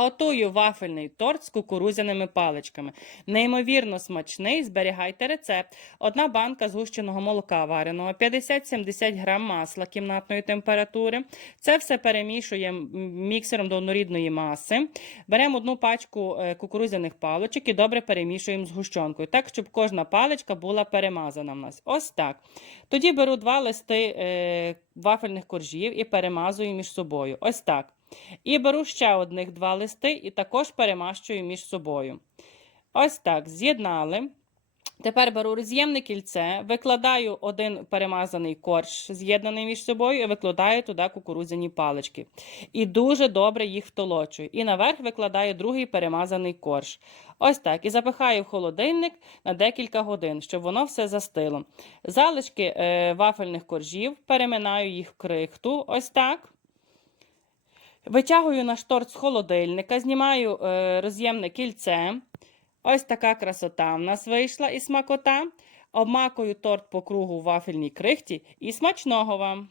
Готую вафельний торт з кукурудзяними паличками. Неймовірно смачний, зберігайте рецепт. Одна банка згущеного молока вареного, 50-70 грам масла кімнатної температури. Це все перемішуємо міксером до однорідної маси. Беремо одну пачку е, кукурудзяних паличок і добре перемішуємо з гущонкою, так, щоб кожна паличка була перемазана в нас. Ось так. Тоді беру два листи е, вафельних коржів і перемазую між собою. Ось так. І беру ще одних два листи і також перемащую між собою. Ось так. З'єднали. Тепер беру роз'ємне кільце, викладаю один перемазаний корж, з'єднаний між собою, і викладаю туди кукурудзяні палички. І дуже добре їх втолочую. І наверх викладаю другий перемазаний корж. Ось так. І запихаю в холодильник на декілька годин, щоб воно все застило. Залишки е, вафельних коржів, переминаю їх в крихту. Ось так. Витягую наш торт з холодильника, знімаю е, роз'ємне кільце. Ось така красота в нас вийшла і смакота. Обмакую торт по кругу в вафельній крихті і смачного вам!